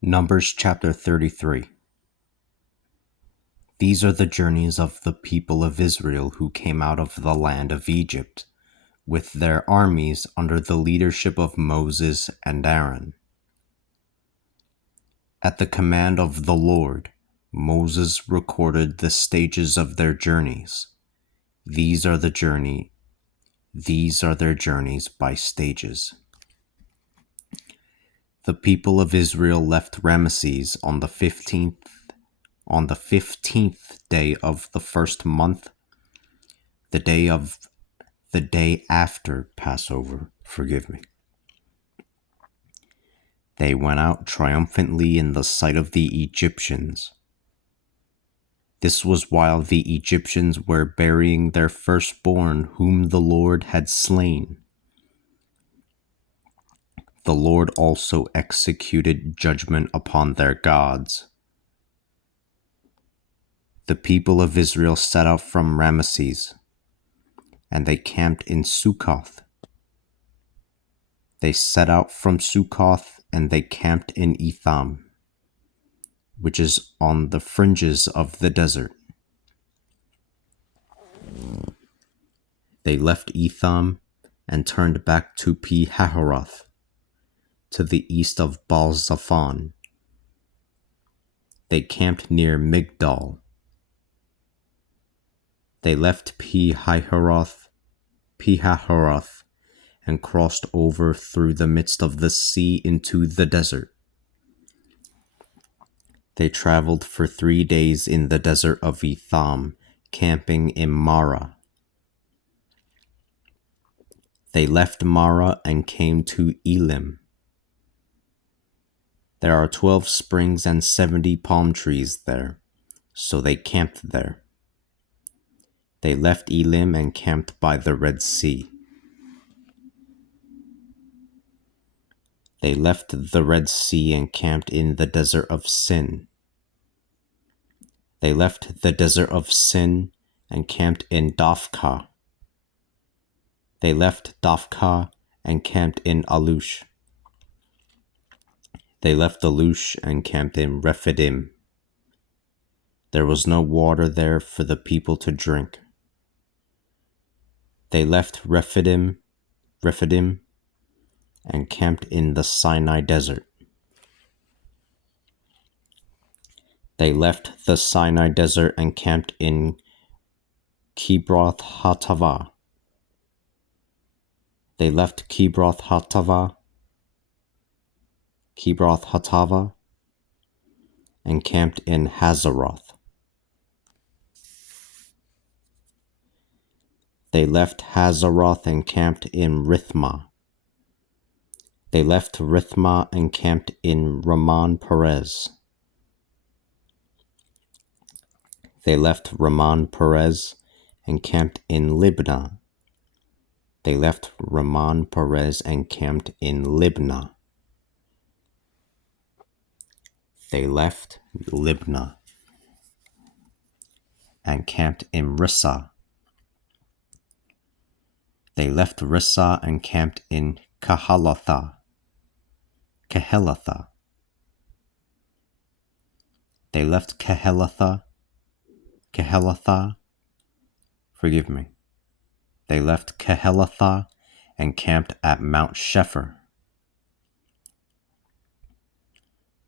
Numbers chapter 33. These are the journeys of the people of Israel who came out of the land of Egypt, with their armies under the leadership of Moses and Aaron. At the command of the Lord, Moses recorded the stages of their journeys. These are their journeys by stages. The people of Israel left Ramesses on the 15th day of the first month, the day after Passover. They went out triumphantly in the sight of the Egyptians. This was while the Egyptians were burying their firstborn whom the Lord had slain. The Lord also executed judgment upon their gods. The people of Israel set out from Ramesses, and they camped in Succoth. They set out from Succoth, and they camped in Etham, which is on the fringes of the desert. They left Etham and turned back to Pi-hahiroth, to the east of Baal-zephon. They camped near Migdol. They left Pi-hahiroth and crossed over through the midst of the sea into the desert. They traveled for 3 days in the desert of Etham, camping in Marah. They left Marah and came to Elim. There are 12 springs and 70 palm trees there, so they camped there. They left Elim and camped by the Red Sea. They left the Red Sea and camped in the desert of Sin. They left the desert of Sin and camped in Dophkah. They left Dophkah and camped in Alush. They left Alush and camped in Rephidim. There was no water there for the people to drink. They left Rephidim and camped in the Sinai desert. They left the Sinai desert and camped in Kibroth Hattaavah. They left Kibroth Hattaavah and camped in Hazeroth. They left Hazeroth and camped in Rithmah. They left Rithmah and camped in Ramon Perez. They left Ramon Perez and camped in Libnah. They left Ramon Perez and camped in Libnah. They left Libnah and camped in Rissah. They left Rissah and camped in Kehelatha. They left Kehelatha. They left Kehelatha and camped at Mount Shepher.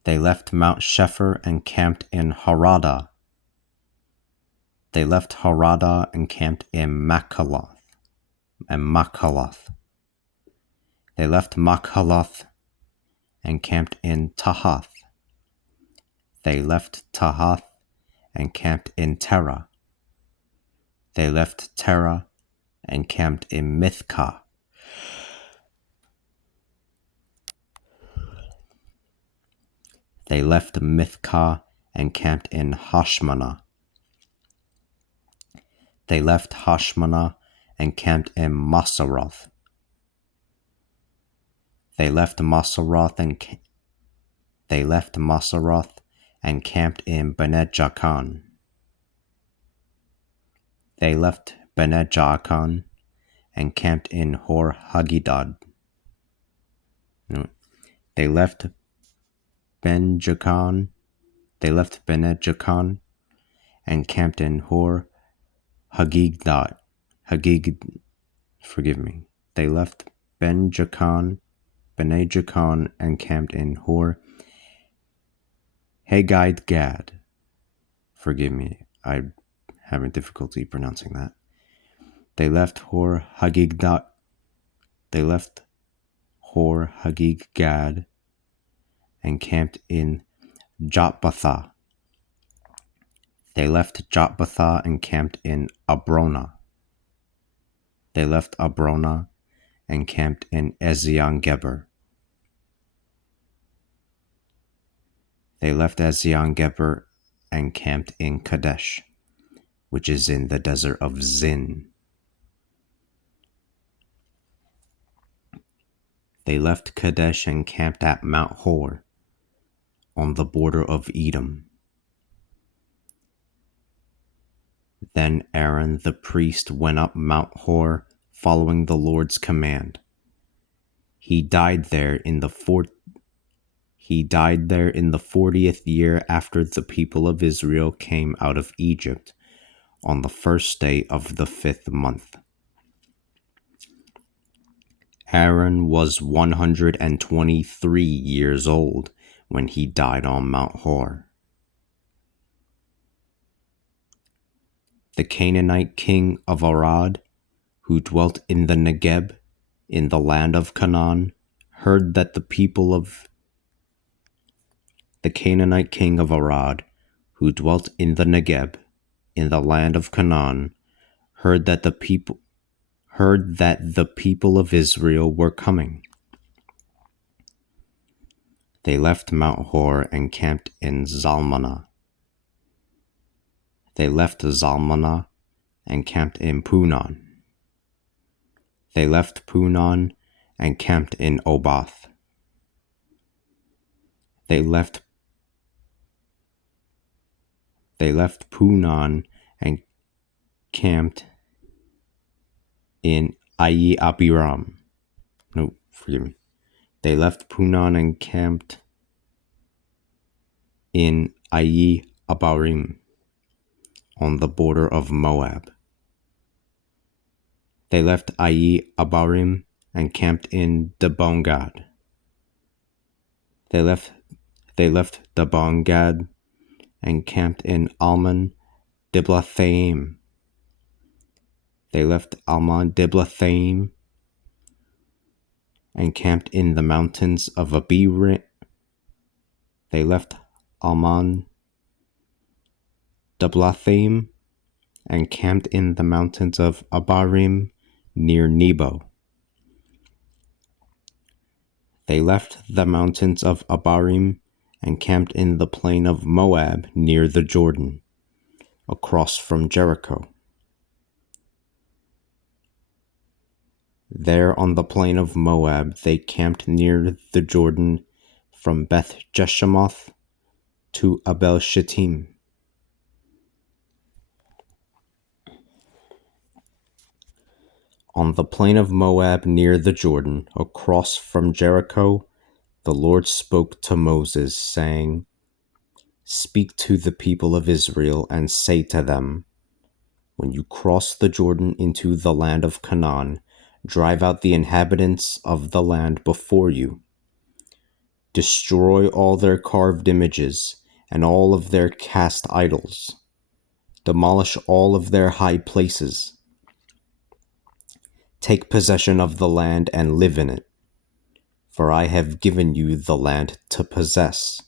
They left Mount Shepher and camped in Haradah. They left Haradah and camped in Machaloth. They left Machaloth and camped in Tahath. They left Tahath and camped in Terah. They left Terah and camped in Mithkah. They left Mithkah and camped in Hashmanah. They left Hashmanah and camped in Moseroth. They left Moseroth and camped in Bene Jaakan. They left Bene Jaakan and camped in Hor Haggidgad. They left Ben Jacan. They left Bene Jacan and camped in Hor Hagigdot. Forgive me. They left Bene Jacan and camped in Hor Hagidgad. Forgive me, I'm having difficulty pronouncing that. They left Hor Hagigdot. They left Hor Hagigdad and camped in Jotbatha. They left Jotbatha and camped in Abrona. They left Abrona and camped in Ezion-Geber. They left Ezion-Geber and camped in Kadesh, which is in the desert of Zin. They left Kadesh and camped at Mount Hor, on the border of Edom. Then Aaron the priest went up Mount Hor, following the Lord's command. He died there in the 40th year after the people of Israel came out of Egypt, on the first day of the 5th month. Aaron was 123 years old when he died on Mount Hor. The Canaanite king of Arad, who dwelt in the Negeb, in the land of Canaan, heard that the Canaanite king of Arad, who dwelt in the Negeb, in the land of Canaan, heard that the people of Israel were coming. They left Mount Hor and camped in Zalmanah. They left Zalmanah and camped in Punon. They left Punon and camped in Oboth. They left Punon and camped in Abiram. No, forgive me. They left Punon and camped in Abarim, on the border of Moab. They left Abarim and camped in Debongad. They left Debongad and camped in Almon Diblathaim. They left Almon Diblathaim and camped in the mountains of Abiram. They left Almon Diblathaim and camped in the mountains of Abarim near Nebo. They left the mountains of Abarim and camped in the plain of Moab near the Jordan, across from Jericho. There on the plain of Moab they camped near the Jordan from Beth Jeshemoth to Abel Shittim. On the plain of Moab near the Jordan, across from Jericho, the Lord spoke to Moses, saying, "Speak to the people of Israel and say to them, when you cross the Jordan into the land of Canaan, drive out the inhabitants of the land before you. Destroy all their carved images and all of their cast idols. Demolish all of their high places. Take possession of the land and live in it, for I have given you the land to possess.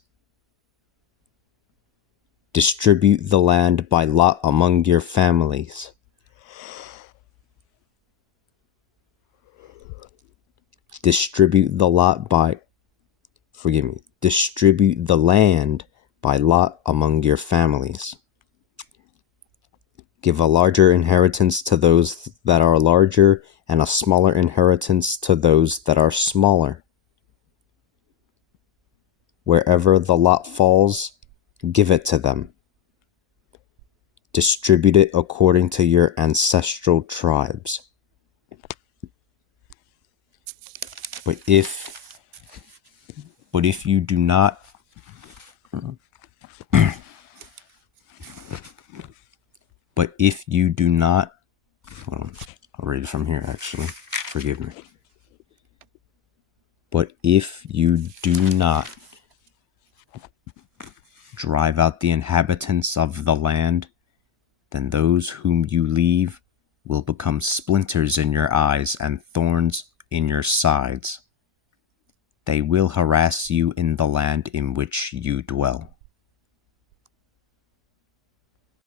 Distribute the land by lot among your families. Distribute the land by lot among your families. Give a larger inheritance to those that are larger, and a smaller inheritance to those that are smaller. Wherever the lot falls, give it to them. Distribute it according to your ancestral tribes. But if you do not But if you do not, well, I'll read it from here actually, forgive me. But if you do not drive out the inhabitants of the land, then those whom you leave will become splinters in your eyes and thorns in your sides. They will harass you in the land in which you dwell.